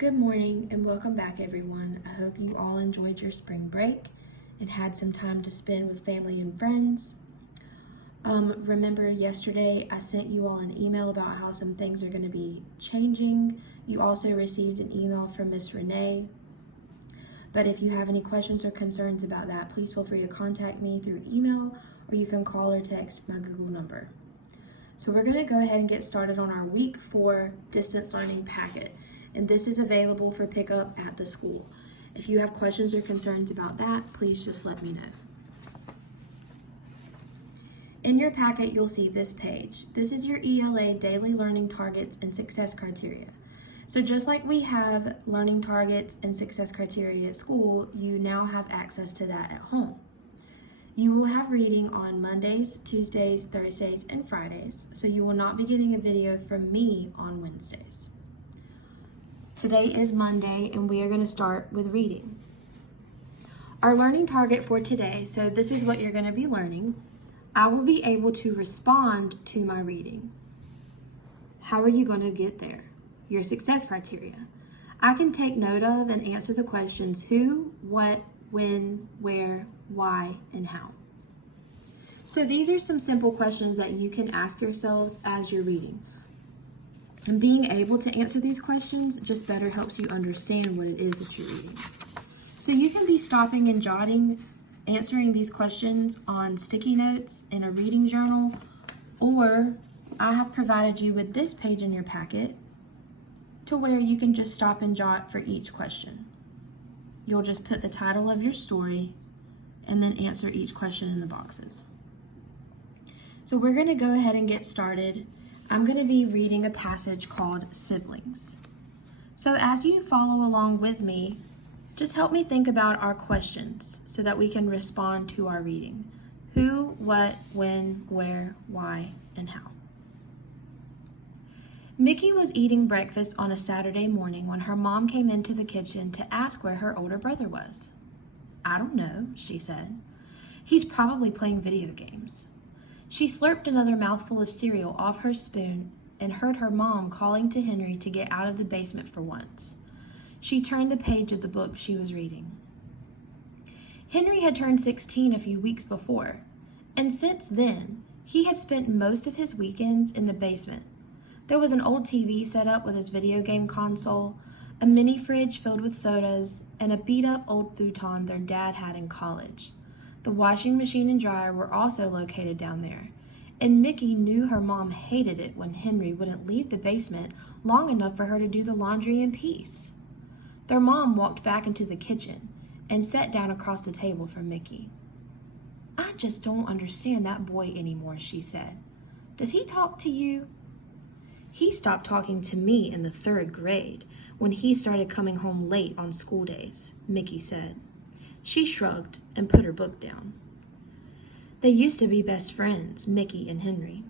Good morning and welcome back, everyone. I hope you all enjoyed your spring break and had some time to spend with family and friends. Remember yesterday I sent you all an email about how some things are going to be changing. You also received an email from Miss Renee. But if you have any questions or concerns about that, please feel free to contact me through email or you can call or text my Google number. So we're going to go ahead and get started on our week 4 distance learning packet. And this is available for pickup at the school. If you have questions or concerns about that, please just let me know. In your packet, you'll see this page. This is your ELA daily learning targets and success criteria. So just like we have learning targets and success criteria at school, you now have access to that at home. You will have reading on Mondays, Tuesdays, Thursdays, and Fridays, so you will not be getting a video from me on Wednesdays. Today is Monday, and we are going to start with reading. Our learning target for today, so this is what you're going to be learning. I will be able to respond to my reading. How are you going to get there? Your success criteria. I can take note of and answer the questions who, what, when, where, why, and how. So these are some simple questions that you can ask yourselves as you're reading. And being able to answer these questions just better helps you understand what it is that you're reading. So you can be stopping and jotting, answering these questions on sticky notes in a reading journal, or I have provided you with this page in your packet to where you can just stop and jot for each question. You'll just put the title of your story and then answer each question in the boxes. So we're going to go ahead and get started. I'm going to be reading a passage called Siblings. So as you follow along with me, just help me think about our questions so that we can respond to our reading. Who, what, when, where, why, and how. Mickey was eating breakfast on a Saturday morning when her mom came into the kitchen to ask where her older brother was. "I don't know," she said. "He's probably playing video games." She slurped another mouthful of cereal off her spoon and heard her mom calling to Henry to get out of the basement for once. She turned the page of the book she was reading. Henry had turned 16 a few weeks before, and since then, he had spent most of his weekends in the basement. There was an old TV set up with his video game console, a mini fridge filled with sodas, and a beat-up old futon their dad had in college. The washing machine and dryer were also located down there, and Mickey knew her mom hated it when Henry wouldn't leave the basement long enough for her to do the laundry in peace. Their mom walked back into the kitchen and sat down across the table from Mickey. "I just don't understand that boy anymore," she said. "Does he talk to you?" "He stopped talking to me in the 3rd grade when he started coming home late on school days," Mickey said. She shrugged and put her book down. They used to be best friends, Mickey and Henry.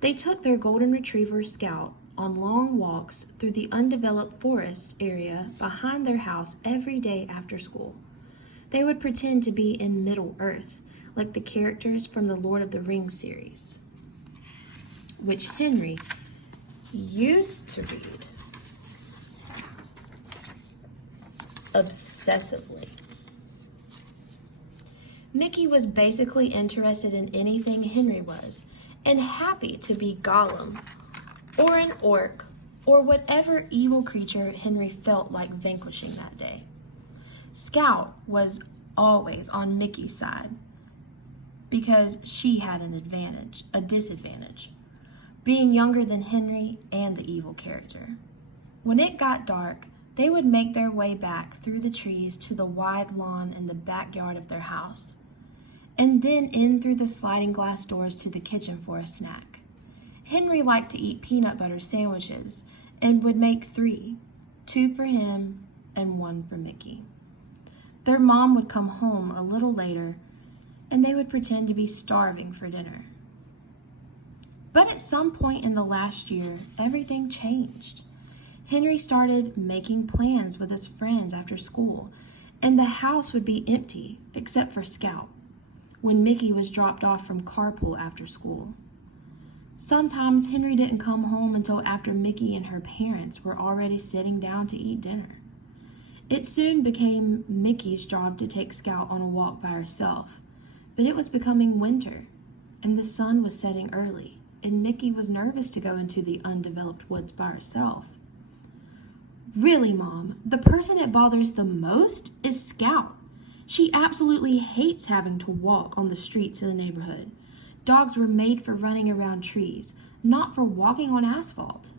They took their golden retriever Scout on long walks through the undeveloped forest area behind their house every day after school. They would pretend to be in Middle Earth, like the characters from the Lord of the Rings series, which Henry used to read obsessively. Mickey was basically interested in anything Henry was, and happy to be Gollum, or an orc, or whatever evil creature Henry felt like vanquishing that day. Scout was always on Mickey's side, because she had a disadvantage, being younger than Henry and the evil character. When it got dark, they would make their way back through the trees to the wide lawn in the backyard of their house, and then in through the sliding glass doors to the kitchen for a snack. Henry liked to eat peanut butter sandwiches and would make 3, 2 for him and 1 for Mickey. Their mom would come home a little later, and they would pretend to be starving for dinner. But at some point in the last year, everything changed. Henry started making plans with his friends after school, and the house would be empty except for Scout when Mickey was dropped off from carpool after school. Sometimes Henry didn't come home until after Mickey and her parents were already sitting down to eat dinner. It soon became Mickey's job to take Scout on a walk by herself, but it was becoming winter, and the sun was setting early, and Mickey was nervous to go into the undeveloped woods by herself. Really, Mom, the person it bothers the most is Scout. She absolutely hates having to walk on the streets in the neighborhood. Dogs were made for running around trees, not for walking on asphalt.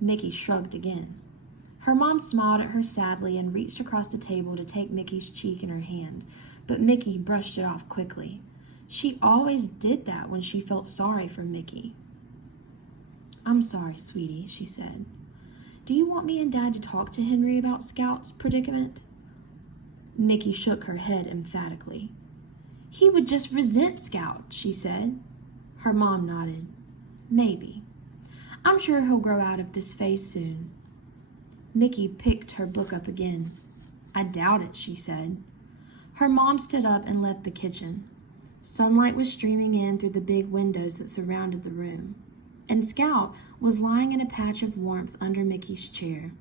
Mickey shrugged again. Her mom smiled at her sadly and reached across the table to take Mickey's cheek in her hand, but Mickey brushed it off quickly. She always did that when she felt sorry for Mickey. "I'm sorry, sweetie," she said. "Do you want me and Dad to talk to Henry about Scout's predicament?" Mickey shook her head emphatically. "He would just resent Scout," she said. Her mom nodded. "Maybe. I'm sure he'll grow out of this phase soon." Mickey picked her book up again. "I doubt it," she said. Her mom stood up and left the kitchen. Sunlight was streaming in through the big windows that surrounded the room, and Scout was lying in a patch of warmth under Mickey's chair.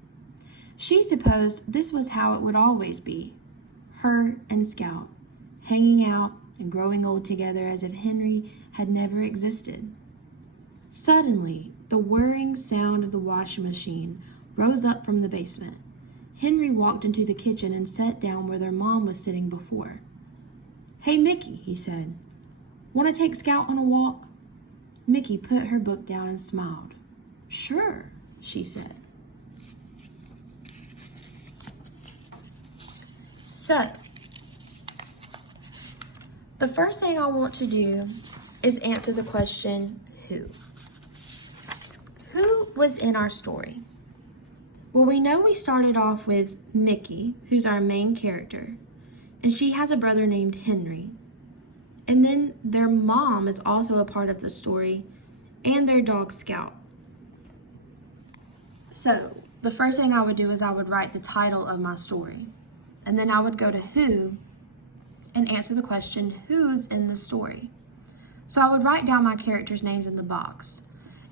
She supposed this was how it would always be, her and Scout, hanging out and growing old together as if Henry had never existed. Suddenly, the whirring sound of the washing machine rose up from the basement. Henry walked into the kitchen and sat down where their mom was sitting before. "Hey, Mickey," he said. "Want to take Scout on a walk?" Mickey put her book down and smiled. "Sure," she said. So, the first thing I want to do is answer the question, who? Who was in our story? Well, we know we started off with Mickey, who's our main character, and she has a brother named Henry. And then their mom is also a part of the story, and their dog Scout. So, the first thing I would do is I would write the title of my story, and then I would go to who and answer the question, who's in the story? So I would write down my characters' names in the box.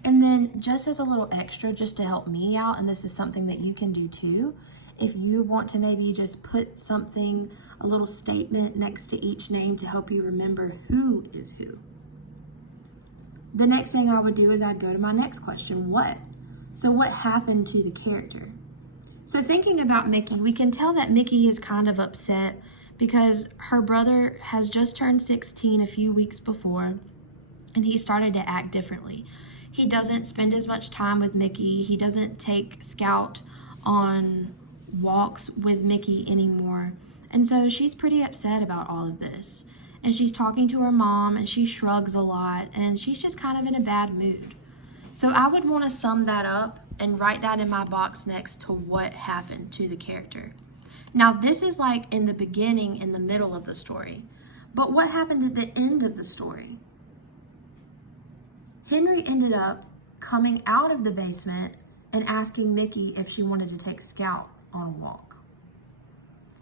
And then just as a little extra, just to help me out, and this is something that you can do too, if you want to maybe just put something, a little statement next to each name to help you remember who is who. The next thing I would do is I'd go to my next question, what? So what happened to the character? So thinking about Mickey, we can tell that Mickey is kind of upset because her brother has just turned 16 a few weeks before, and he started to act differently. He doesn't spend as much time with Mickey. He doesn't take Scout on walks with Mickey anymore. And so she's pretty upset about all of this. And she's talking to her mom, and she shrugs a lot, and she's just kind of in a bad mood. So I would want to sum that up and write that in my box next to what happened to the character. Now, this is like in the beginning, in the middle of the story. But what happened at the end of the story? Henry ended up coming out of the basement and asking Mickey if she wanted to take Scout on a walk.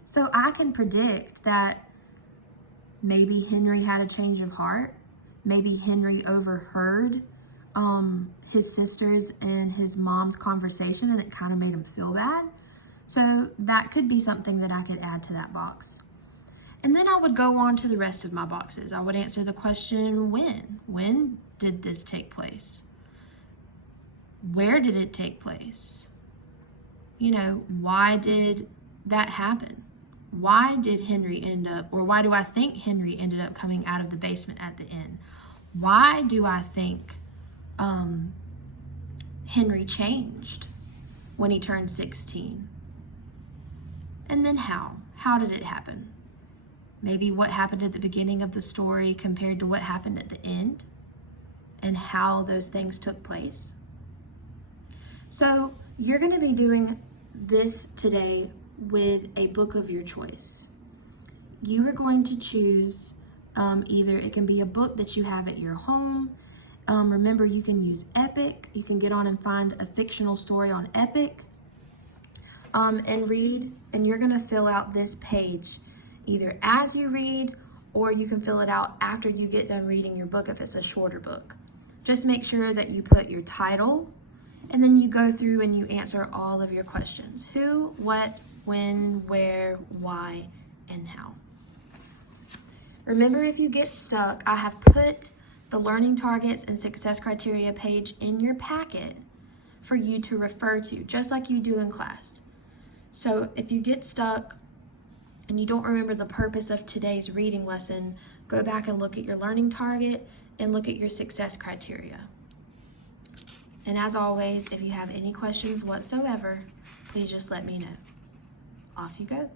So I can predict that maybe Henry had a change of heart. Maybe Henry overheard his sisters and his mom's conversation, and it kind of made him feel bad. So that could be something that I could add to that box. And then I would go on to the rest of my boxes. I would answer the question, when? When did this take place? Where did it take place? You know, why did that happen? Why did Henry end up, or why do I think Henry ended up coming out of the basement at the end? Why do I think Henry changed when he turned 16? And then how? How did it happen? Maybe what happened at the beginning of the story compared to what happened at the end, and how those things took place. So you're going to be doing this today with a book of your choice. You are going to choose either, it can be a book that you have at your home. Remember, you can use Epic. You can get on and find a fictional story on Epic and read, and you're going to fill out this page either as you read, or you can fill it out after you get done reading your book if it's a shorter book. Just make sure that you put your title, and then you go through and you answer all of your questions. Who, what, when, where, why, and how. Remember, if you get stuck, I have put the learning targets and success criteria page in your packet for you to refer to, just like you do in class. So if you get stuck and you don't remember the purpose of today's reading lesson, go back and look at your learning target and look at your success criteria. And as always, if you have any questions whatsoever, please just let me know. Off you go.